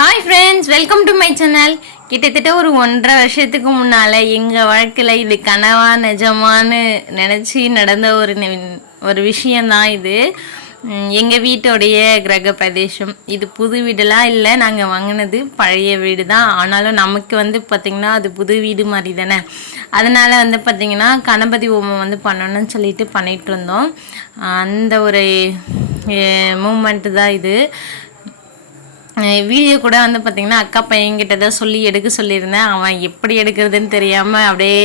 Hi friends, welcome to my channel. கிட்டத்தட்ட ஒரு 1.5 வருஷத்துக்கு முன்னால் எங்கள் வாழ்க்கையில் இது கனவா நிஜமானு நினச்சி நடந்த ஒரு விஷயந்தான் இது. எங்கள் வீட்டோடைய கிரக பிரதேசம். இது புது வீடெல்லாம் இல்லை, நாங்கள் வாங்கினது பழைய வீடு தான். ஆனாலும் நமக்கு பார்த்திங்கன்னா அது புது வீடு மாதிரி தானே. அதனால் பார்த்திங்கன்னா கணபதி ஹோமம் பண்ணணும்னு சொல்லிட்டு பண்ணிகிட்டு இருந்தோம். அந்த ஒரு மூமெண்ட்டு தான் இது. வீடியோ கூட பார்த்திங்கன்னா அக்கா பையன்கிட்ட தான் சொல்லி எடுக்க சொல்லியிருந்தேன். அவன் எப்படி எடுக்கிறதுன்னு தெரியாமல் அப்படியே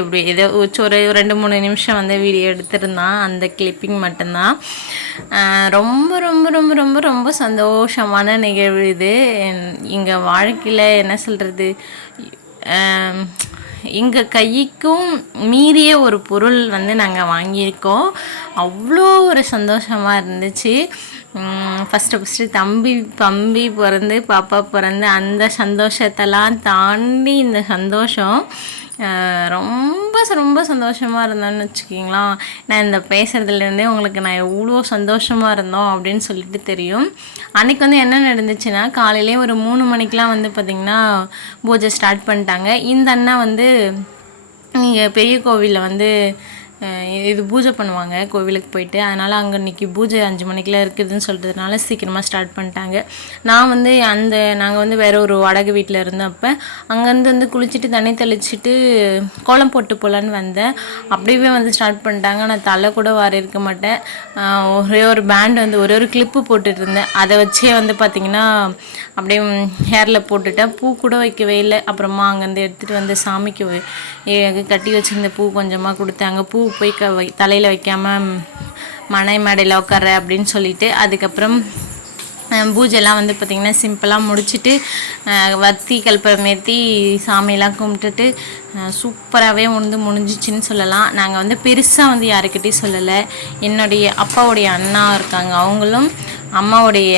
இப்படி ஏதோ ஒரு 2-3 நிமிஷம் வீடியோ எடுத்திருந்தான். அந்த கிளிப்பிங் மட்டும்தான். ரொம்ப ரொம்ப ரொம்ப ரொம்ப ரொம்ப சந்தோஷமான நிகழ்வு இது. எங்கள் வாழ்க்கையில் என்ன சொல்கிறது, எங்கள் கைக்கும் மீறிய ஒரு பொருள் நாங்கள் வாங்கியிருக்கோம். அவ்வளோ ஒரு சந்தோஷமாக இருந்துச்சு. ஃபஸ்ட்டு தம்பி பிறந்து பாப்பா பிறந்து அந்த சந்தோஷத்தெல்லாம் தாண்டி இந்த சந்தோஷம் ரொம்ப ரொம்ப சந்தோஷமாக இருந்தோன்னு வச்சுக்கிங்களேன். நான் இந்த பேசுகிறதுலேருந்தே உங்களுக்கு நான் எவ்வளோ சந்தோஷமாக இருந்தோம் அப்படின்னு சொல்லிட்டு தெரியும். அன்றைக்கி என்ன நடந்துச்சுன்னா, காலையிலே ஒரு 3 மணிக்கெலாம் பார்த்திங்கன்னா பூஜை ஸ்டார்ட் பண்ணிட்டாங்க. இந்த அண்ணா இங்கே பெரிய கோவிலில் இது பூஜை பண்ணுவாங்க கோவிலுக்கு போயிட்டு. அதனால் அங்கே இன்றைக்கி பூஜை 5 மணிக்கெலாம் இருக்குதுன்னு சொல்கிறதுனால சீக்கிரமாக ஸ்டார்ட் பண்ணிட்டாங்க. நான் நாங்கள் வேறு ஒரு வாடகை வீட்டில் இருந்தப்போ அங்கேருந்து குளிச்சுட்டு தண்ணி தெளிச்சிட்டு கோலம் போட்டு போகலான்னு வந்தேன். அப்படியே ஸ்டார்ட் பண்ணிட்டாங்க. நான் தலை கூட இருக்க மாட்டேன். ஒரே ஒரு பேண்ட் ஒரு கிளிப்பு போட்டுட்டு இருந்தேன். அதை வச்சே பார்த்திங்கன்னா அப்படியே ஹேரில் போட்டுட்டேன். பூ கூட வைக்கவே இல்லை. அப்புறமா அங்கேருந்து எடுத்துகிட்டு சாமிக்கு கட்டி வச்சுருந்த பூ கொஞ்சமாக கொடுத்தாங்க. பூ போய் தலையில் வைக்காமல் மனை மேடையில் உட்கார அப்படின்னு சொல்லிட்டு, அதுக்கப்புறம் பூஜைலாம் பார்த்திங்கன்னா சிம்பிளாக முடிச்சுட்டு வத்தி கல்பரமேற்றி சாமியெல்லாம் கும்பிட்டுட்டு சூப்பராகவே முடிஞ்சிச்சின்னு சொல்லலாம். நாங்கள் பெருசாக யாருக்கிட்டையும் சொல்லலை. என்னுடைய அப்பாவுடைய அண்ணா இருக்காங்க, அவங்களும் அம்மாவுடைய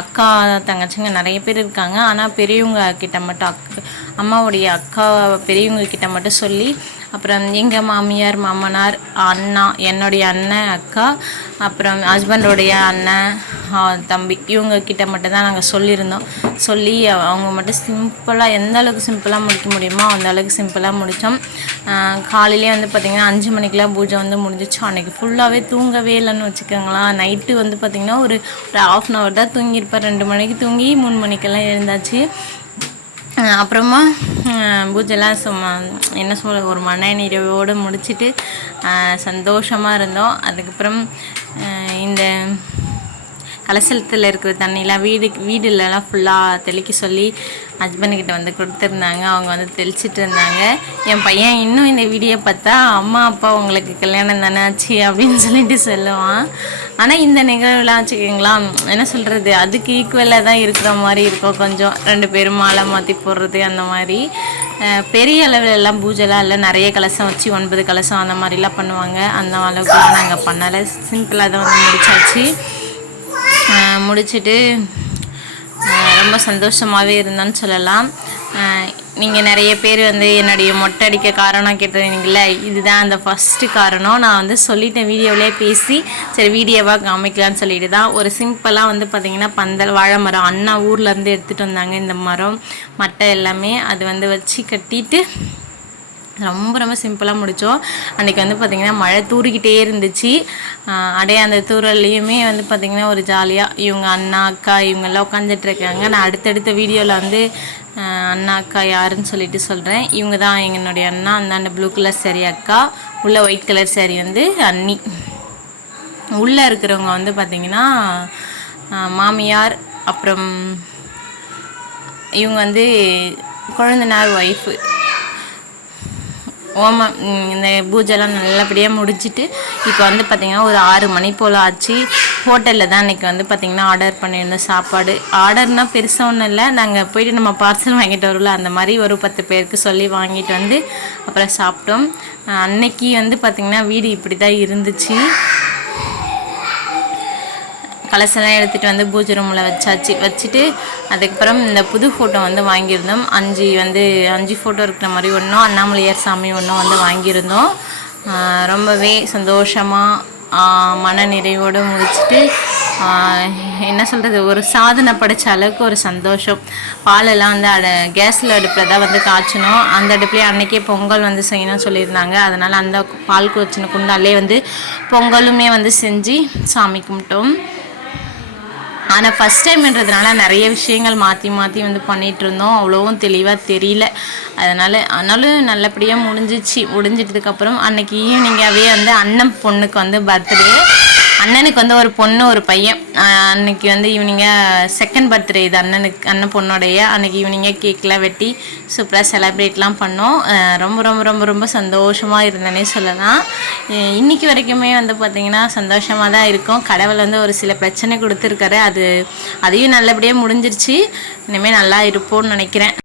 அக்கா தங்கச்சிங்க நிறைய பேர் இருக்காங்க. ஆனால் பெரியவங்க கிட்ட மட்டும் அம்மாவுடைய அக்கா பெரியவங்க கிட்ட மட்டும் சொல்லி, அப்புறம் எங்கள் மாமியார் மாமனார் அண்ணா என்னுடைய அண்ணன் அக்கா அப்புறம் ஹஸ்பண்டோடைய அண்ணன் தம்பி இவங்கக்கிட்ட மட்டும் தான் நாங்கள் சொல்லியிருந்தோம். சொல்லி அவங்க மட்டும் சிம்பிளாக எந்த அளவுக்கு சிம்பிளாக முடிக்க முடியுமோ அந்த அளவுக்கு சிம்பிளாக முடித்தோம். காலையிலே பார்த்திங்கன்னா 5 மணிக்கெலாம் பூஜை முடிஞ்சிச்சு. அன்றைக்கி ஃபுல்லாகவே தூங்கவே இல்லைன்னு வச்சுக்கோங்களேன். நைட்டு பார்த்திங்கன்னா ஒரு 1/2 hour தான் தூங்கியிருப்பேன். 2 மணிக்கு தூங்கி 3 மணிக்கெல்லாம் எழுந்தாச்சு. அப்புறமா பூஜைலாம் என்ன சொல்ல ஒரு மன நிறைவோடு முடிச்சுட்டு சந்தோஷமாக இருந்தோம். அதுக்கப்புறம் இந்த கலசலத்தில் இருக்கிற தண்ணிலாம் வீடுலலாம் ஃபுல்லாக தெளிக்க சொல்லி ஹஸ்பண்டுக்கிட்ட கொடுத்துருந்தாங்க. அவங்க தெளிச்சிட்டு இருந்தாங்க. என் பையன் இன்னும் இந்த வீடியோ பார்த்தா அம்மா அப்பா உங்களுக்கு கல்யாணம் தானே ஆச்சு அப்படின்னு சொல்லிட்டு சொல்லுவான். ஆனால் இந்த நிகழ்வுலாம் வச்சுக்கிங்களா, என்ன சொல்கிறது, அதுக்கு ஈக்குவலாக தான் இருக்கிற மாதிரி இருக்கும். கொஞ்சம் 2 பேரும் மாலை மாற்றி போடுறது அந்த மாதிரி. பெரிய அளவிலெல்லாம் பூஜைலாம் இல்லை. நிறைய கலசம் வச்சு 9 கலசம் அந்த மாதிரிலாம் பண்ணுவாங்க. அந்த அளவுக்குலாம் நாங்கள் பண்ணலை. சிம்பிளாக தான் முடிச்சாச்சு. முடிச்சுட்டு ரொம்ப சந்தோஷமாகவே இருந்தோன்னு சொல்லலாம். நீங்கள் நிறைய பேர் என்னுடைய மொட்டை அடிக்க காரணம் கேட்டிருந்தீங்களே, இதுதான் அந்த ஃபஸ்ட்டு காரணம். நான் சொல்லிட்டேன் வீடியோவிலே பேசி, சரி வீடியோவாக காமிக்கலான்னு சொல்லிட்டு தான். ஒரு சிம்பிளாக பார்த்திங்கன்னா பந்தல் வாழை மரம் அண்ணா ஊர்லேருந்து எடுத்துகிட்டு வந்தாங்க. இந்த மரம் மட்டை எல்லாமே அது வச்சு கட்டிட்டு ரொம்ப ரொம்ப சிம்பிளாக முடித்தோம். அன்றைக்கி பார்த்திங்கன்னா மழை தூறிக்கிட்டே இருந்துச்சு. அப்படியே அந்த தூரல்லையுமே பார்த்திங்கன்னா ஒரு ஜாலியாக இவங்க அண்ணா அக்கா இவங்கெல்லாம் உட்காந்துட்ருக்காங்க. நான் அடுத்தடுத்த வீடியோவில் அண்ணா அக்கா யாருன்னு சொல்லிட்டு சொல்கிறேன். இவங்க தான் என்னுடைய அண்ணா. அந்த ப்ளூ கலர் சாரி அக்கா, உள்ள ஒயிட் கலர் சாரி அண்ணி. உள்ளே இருக்கிறவங்க பார்த்திங்கன்னா மாமியார், அப்புறம் இவங்க குழந்தைனார் ஒய்ஃபு. இந்த பூஜைலாம் நல்லபடியாக முடிச்சுட்டு இப்போ பார்த்திங்கன்னா ஒரு 6 மணி போல் ஆச்சு. ஹோட்டலில் தான் இன்றைக்கி பார்த்திங்கன்னா ஆர்டர் பண்ணியிருந்தோம் சாப்பாடு. ஆர்டர்னால் பெருசாக ஒன்றும் இல்லை, நாங்கள் போய்ட்டு நம்ம பார்சல் வாங்கிட்டு வரும்ல அந்த மாதிரி ஒரு 10 பேருக்கு சொல்லி வாங்கிட்டு அப்புறம் சாப்பிட்டோம். அன்னைக்கு பார்த்திங்கன்னா வீடு இப்படி தான் இருந்துச்சு. கலசெல்லாம் எடுத்துகிட்டு பூஜை ரூமில் வச்சுட்டு அதுக்கப்புறம் இந்த புது ஃபோட்டோ வாங்கியிருந்தோம். 5 ஃபோட்டோ இருக்கிற மாதிரி ஒன்றும் அண்ணாமலையார் சாமி ஒன்றும் வாங்கியிருந்தோம். ரொம்பவே சந்தோஷமாக மன நிறைவோடு முடிச்சுட்டு என்ன சொல்கிறது, ஒரு சாதனை படைச்ச அளவுக்கு ஒரு சந்தோஷம். பாலெல்லாம் வந்து கேஸில் அடுப்பில் தான் வந்து காய்ச்சணும். அந்த அடுப்புலேயே அன்றைக்கே பொங்கல் வந்து செய்யணும்னு சொல்லியிருந்தாங்க. அதனால் அந்த பால் காய்ச்சின குண்டாலே வந்து பொங்கலுமே வந்து செஞ்சு சாமி கும்பிட்டோம். ஆனால் ஃபஸ்ட் டைம்ன்றதுனால நிறைய விஷயங்கள் மாற்றி மாற்றி வந்து பண்ணிகிட்டு இருந்தோம். அவ்வளோவும் தெளிவாக தெரியல. ஆனாலும் நல்லபடியாக முடிஞ்சிட்டதுக்கப்புறம் அன்றைக்கி ஈவினிங்காகவே வந்து அண்ணன் பொண்ணுக்கு வந்து பர்த்டே. அண்ணனுக்கு வந்து ஒரு பொண்ணு ஒரு பையன். அன்றைக்கி வந்து ஈவினிங்காக செகண்ட் பர்த்டே இது அண்ணன் பொண்ணோடைய. அன்றைக்கி ஈவினிங்காக கேக்லாம் வெட்டி சூப்பராக செலப்ரேட்லாம் பண்ணோம். ரொம்ப ரொம்ப ரொம்ப ரொம்ப சந்தோஷமாக இருந்தேனே சொல்லலாம். இன்றைக்கி வரைக்குமே வந்து பார்த்திங்கன்னா சந்தோஷமாக தான் இருக்கும். கடவுள் வந்து ஒரு சில பிரச்சனை கொடுத்துருக்காரு. அதையும் நல்லபடியாக முடிஞ்சிருச்சு. இனிமேல் நல்லா இருப்போம்னு நினைக்கிறேன்.